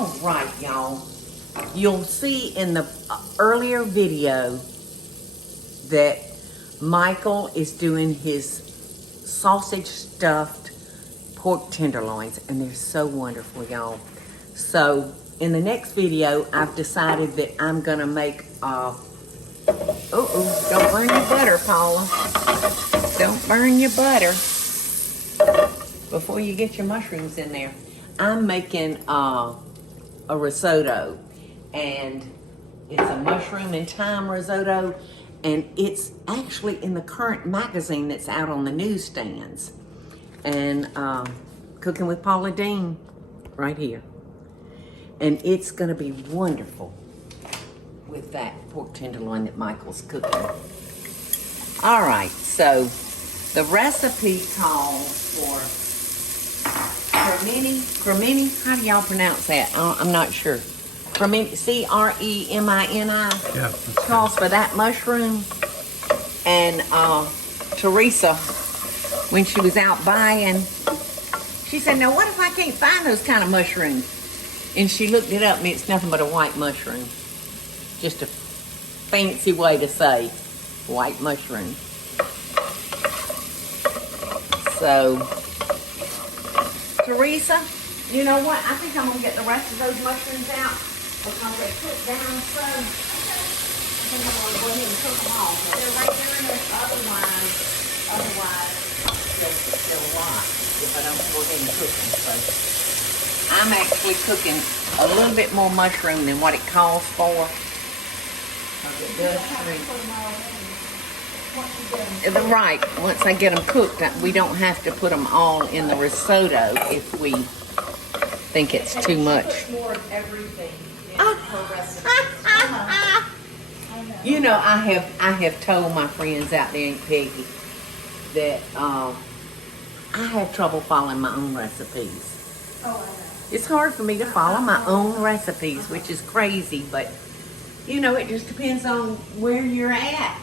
All right, y'all. You'll see in the earlier video that Michael is doing his sausage stuffed pork tenderloins, and they're so wonderful, y'all. So in the next video, I've decided that I'm gonna make don't burn your butter, Paula. Don't burn your butter before you get your mushrooms in there. I'm making a risotto, and it's a mushroom and thyme risotto, and it's actually in the current magazine that's out on the newsstands. And Cooking with Paula Deen, right here. And it's gonna be wonderful with that pork tenderloin that Michael's cooking. All right, so the recipe calls for cremini, how do y'all pronounce that? I'm not sure. Cremini, C-R-E-M-I-N-I. Yeah. Calls for that mushroom. And Teresa, when she was out buying, she said, now what if I can't find those kind of mushrooms? And she looked it up, and it's nothing but a white mushroom. Just a fancy way to say white mushroom. So, Teresa, you know what? I think I'm going to get the rest of those mushrooms out because they cook down so. I think I'm going to go ahead and cook them all. They're right there in there. Otherwise, they'll rot if I don't go ahead and cook them. So, I'm actually cooking a little bit more mushroom than what it calls for. Right, once I get them cooked, we don't have to put them all in the risotto if we think it's too much. You know, I have told my friends out there in Peggy that I have trouble following my own recipes. It's hard for me to follow my own recipes, which is crazy, but you know, it just depends on where you're at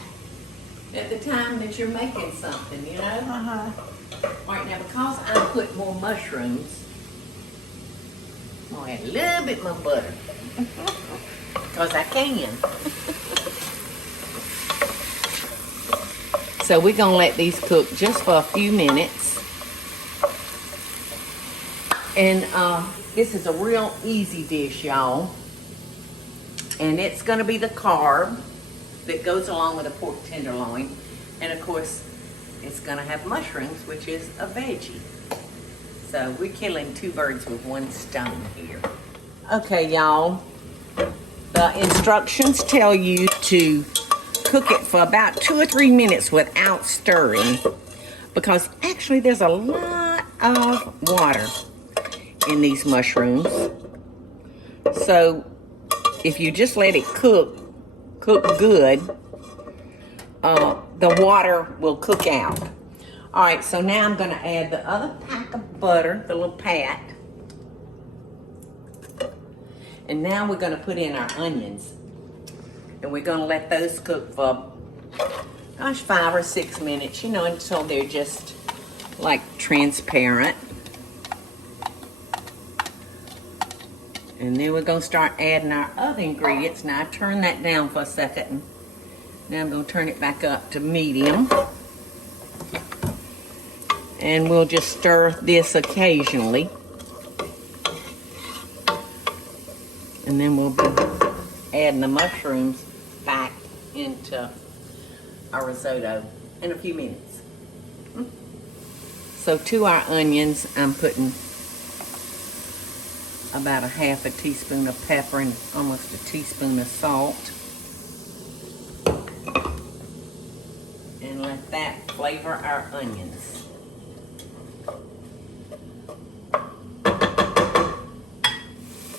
the time that you're making something, you know? Right now, because I put more mushrooms, I'll add a little bit more butter. Because I can. So we're going to let these cook just for a few minutes. And this is a real easy dish, y'all. And it's going to be the carb that goes along with a pork tenderloin. And of course, it's going to have mushrooms, which is a veggie. So we're killing two birds with one stone here. Okay, y'all. The instructions tell you to cook it for about 2 or 3 minutes without stirring. Because actually there's a lot of water in these mushrooms. So if you just let it cook good, the water will cook out. All right, so now I'm going to add the other pack of butter, the little pat. And now we're going to put in our onions. And we're going to let those cook for, gosh, 5 or 6 minutes, you know, until they're just like transparent. And then we're going to start adding our other ingredients. Now, I turned that down for a second. Now I'm going to turn it back up to medium. And we'll just stir this occasionally. And then we'll be adding the mushrooms back into our risotto in a few minutes. So to our onions, I'm putting about a half a teaspoon of pepper and almost a teaspoon of salt. And let that flavor our onions.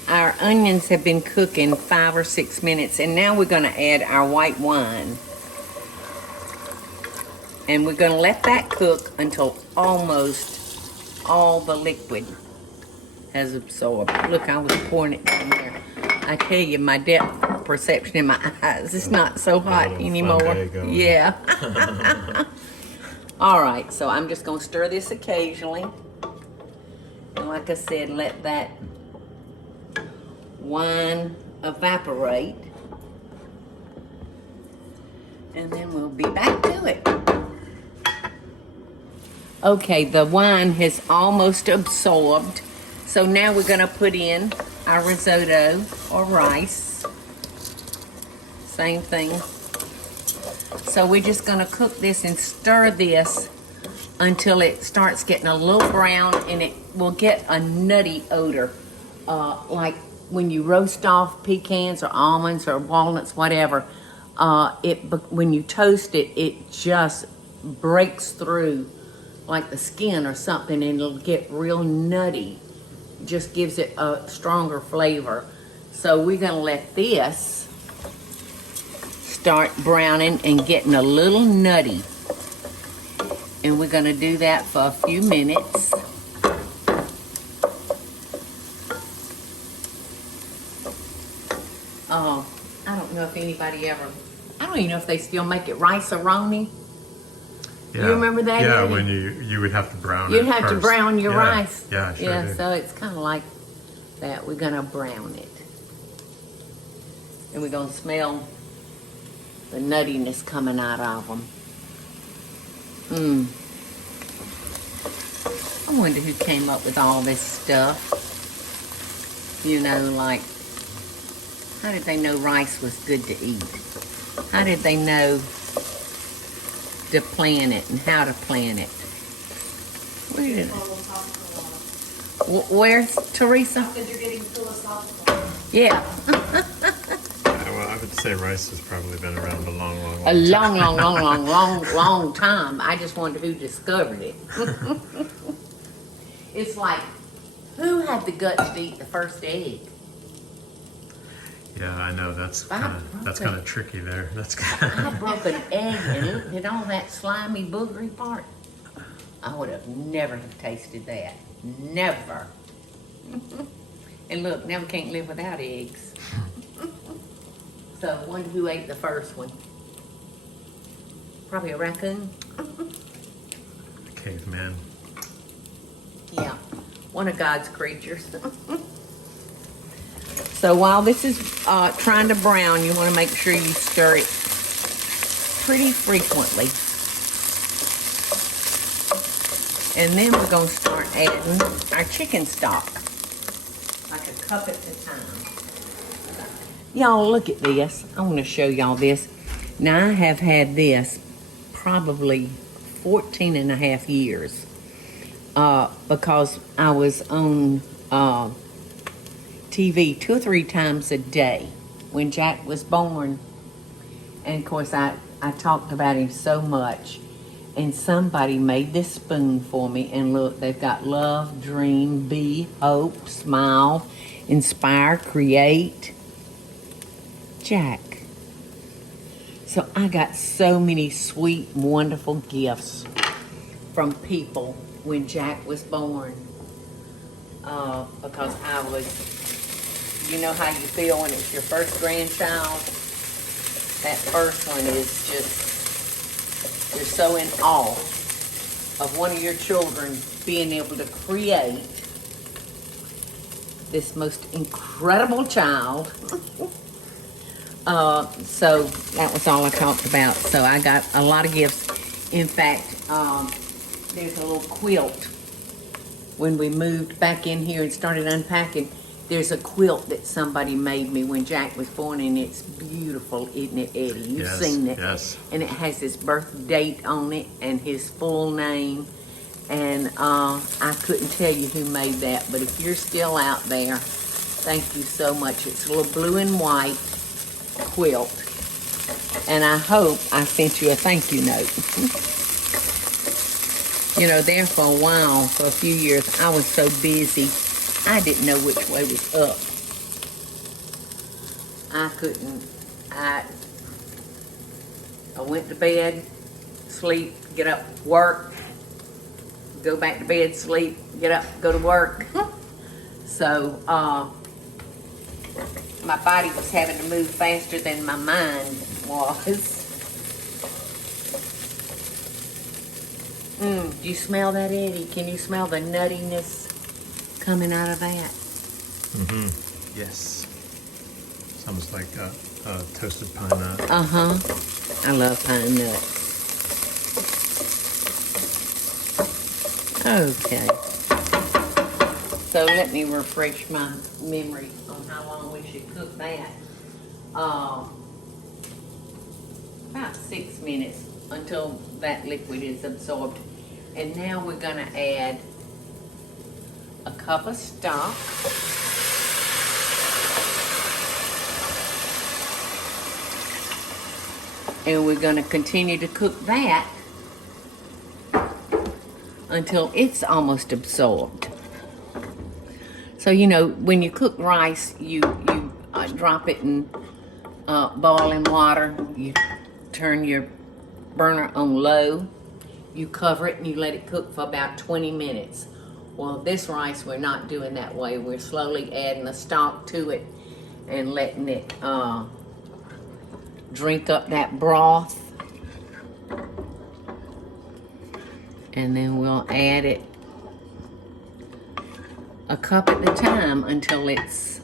Our onions have been cooking 5 or 6 minutes, and now we're going to add our white wine. And we're going to let that cook until almost all the liquid has absorbed. Look, I was pouring it down there. I tell you, my depth perception in my eyes, it's not so hot anymore. Yeah. All right, so I'm just going to stir this occasionally. And like I said, let that wine evaporate. And then we'll be back to it. Okay, the wine has almost absorbed. So now we're gonna put in our risotto or rice. Same thing. So we're just gonna cook this and stir this until it starts getting a little brown, and it will get a nutty odor. Like when you roast off pecans or almonds or walnuts, whatever, when you toast it, it just breaks through like the skin or something, and it'll get real nutty. Just gives it a stronger flavor. So we're gonna let this start browning and getting a little nutty. And we're gonna do that for a few minutes. I don't know if anybody ever, I don't even know if they still make it rice-a-roni. Yeah. You remember that? Yeah, Eddie? when you would have to brown it You'd have first. to brown your rice. Yeah, sure. Yeah, do. so it's kind of like that. We're gonna brown it. And we're gonna smell the nuttiness coming out of them. I wonder who came up with all this stuff. You know, like, how did they know rice was good to eat? How did they know to plant it and how to plant it? Where did it? Where's Teresa? Because you're getting philosophical. Yeah. Well, I would say rice has probably been around a long A time. long time. I just wonder who discovered it. It's like, who had the guts to eat the first egg? Yeah, I know that's kind of tricky there. That's I broke an egg and looked at all that slimy, boogery part. I would have never have tasted that. Never. And look, now we can't live without eggs. So I wonder who ate the first one. Probably a raccoon. caveman. Yeah, one of God's creatures. So while this is trying to brown, you want to make sure you stir it pretty frequently. And then we're going to start adding our chicken stock, like a cup at a time. Y'all, look at this. I want to show y'all this. Now, I have had this probably 14 and a half years because I was on TV 2 or 3 times a day when Jack was born. And, of course, I talked about him so much. And somebody made this spoon for me. And look, they've got love, dream, be, hope, smile, inspire, create. Jack. So I got so many sweet, wonderful gifts from people when Jack was born. Because I was, you know how you feel when it's your first grandchild? That first one is just, you're so in awe of one of your children being able to create this most incredible child. So that was all I talked about. So I got a lot of gifts. In fact, there's a little quilt. When we moved back in here and started unpacking, there's a quilt that somebody made me when Jack was born, and it's beautiful, isn't it, Eddie? You've seen it. Yes. And it has his birth date on it and his full name. And I couldn't tell you who made that, but if you're still out there, thank you so much. It's a little blue and white quilt. And I hope I sent you a thank you note. You know, there for a while, for a few years, I was so busy, I didn't know which way was up. I went to bed, sleep, get up, work, go back to bed, sleep, get up, go to work. So, my body was having to move faster than my mind was. Do you smell that, Eddie? Can you smell the nuttiness coming out of that? Mm-hmm. Yes. It's almost like a toasted pine nut. I love pine nuts. Okay. So let me refresh my memory on how long we should cook that. About 6 minutes until that liquid is absorbed. And now we're gonna add a cup of stock. And we're gonna continue to cook that until it's almost absorbed. So, you know, when you cook rice, you drop it in boiling water. You turn your burner on low. You cover it and you let it cook for about 20 minutes. Well, this rice, we're not doing that way. We're slowly adding the stock to it and letting it drink up that broth. And then we'll add it a cup at a time until it's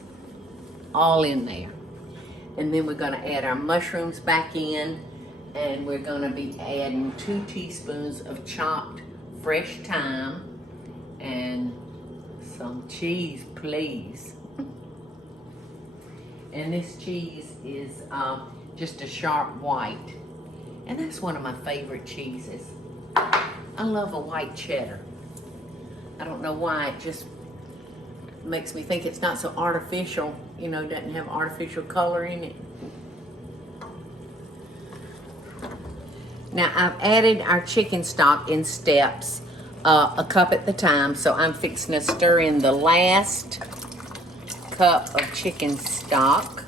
all in there. And then we're gonna add our mushrooms back in, and we're gonna be adding 2 teaspoons of chopped fresh thyme and some cheese, please. And this cheese is just a sharp white. And that's one of my favorite cheeses. I love a white cheddar. I don't know why, it just makes me think it's not so artificial, you know, doesn't have artificial color in it. Now I've added our chicken stock in steps, a cup at the time, so I'm fixing to stir in the last cup of chicken stock.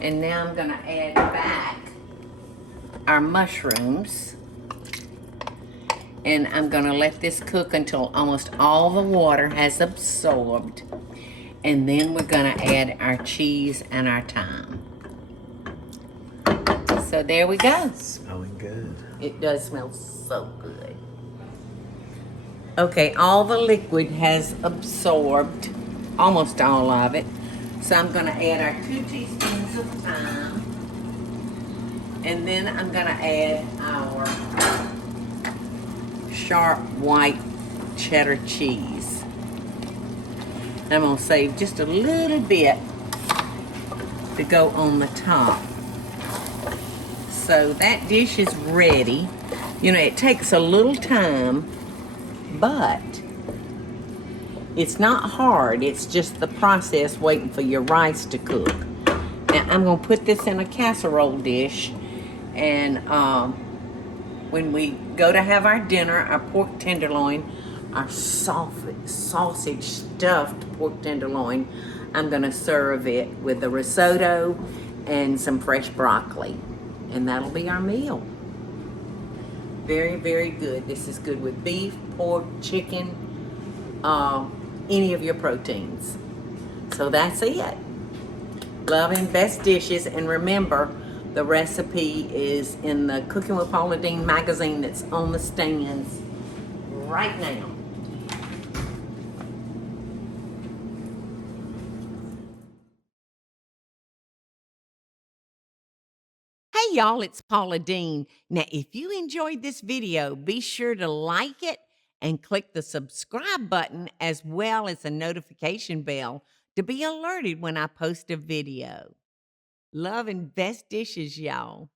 And now I'm gonna add back our mushrooms. And I'm gonna let this cook until almost all the water has absorbed. And then we're gonna add our cheese and our thyme. So there we go. Smelling good. It does smell so good. Okay, all the liquid has absorbed, almost all of it. So I'm gonna add our 2 teaspoons of thyme. And then I'm gonna add our sharp white cheddar cheese. And I'm gonna save just a little bit to go on the top. So that dish is ready. You know, it takes a little time, but it's not hard. It's just the process waiting for your rice to cook. Now I'm gonna put this in a casserole dish, and when we go to have our dinner, our pork tenderloin, our sausage stuffed pork tenderloin, I'm gonna serve it with a risotto and some fresh broccoli. And that'll be our meal. Very, very good. This is good with beef, pork, chicken, any of your proteins. So that's it. Loving Best Dishes, and remember, the recipe is in the Cooking with Paula Deen magazine that's on the stands right now. Hey y'all, it's Paula Deen. Now, if you enjoyed this video, be sure to like it and click the subscribe button as well as the notification bell to be alerted when I post a video. Love and best dishes, y'all.